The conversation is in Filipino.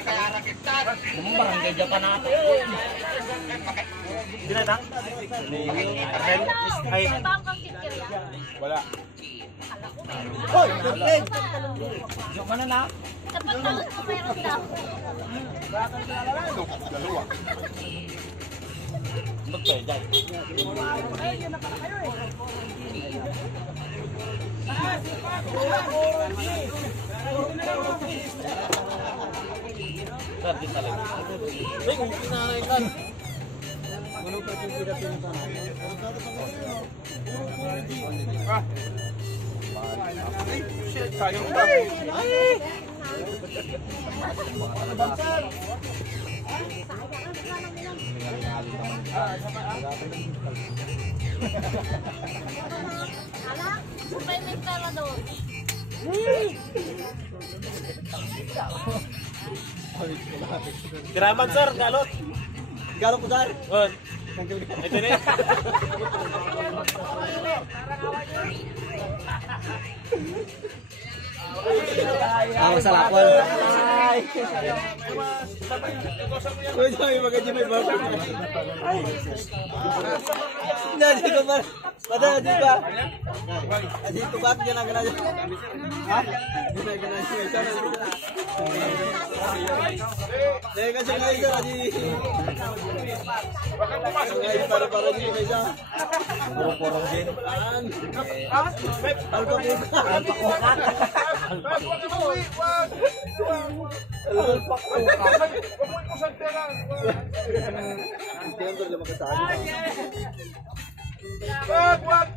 Barangay Japan natin. Binatang? Ay. Wala. Hoy, Dudley! Yung mana na? Dapat talos mo meron daw. Dalawa. Magpwede. Sabi talaga. Ay, kung pinanay ka. Manong pagkikita pinapanaw. Ah. Ay, shit, sayang ba? Ay! Bansar! Ala, supay may pera doon. Graman sir, galot. Galot po sir. Ito na yan. Sa lapon. Uy, sabi maganda may bago. Hindi ko ba? Padahal di ba? Dito ba ang ginagana niya? Ha? Ginagana siya. Dahil kasi nga isa, para di ka isa. Puro-puro din. Alpakukan. Alpakukan.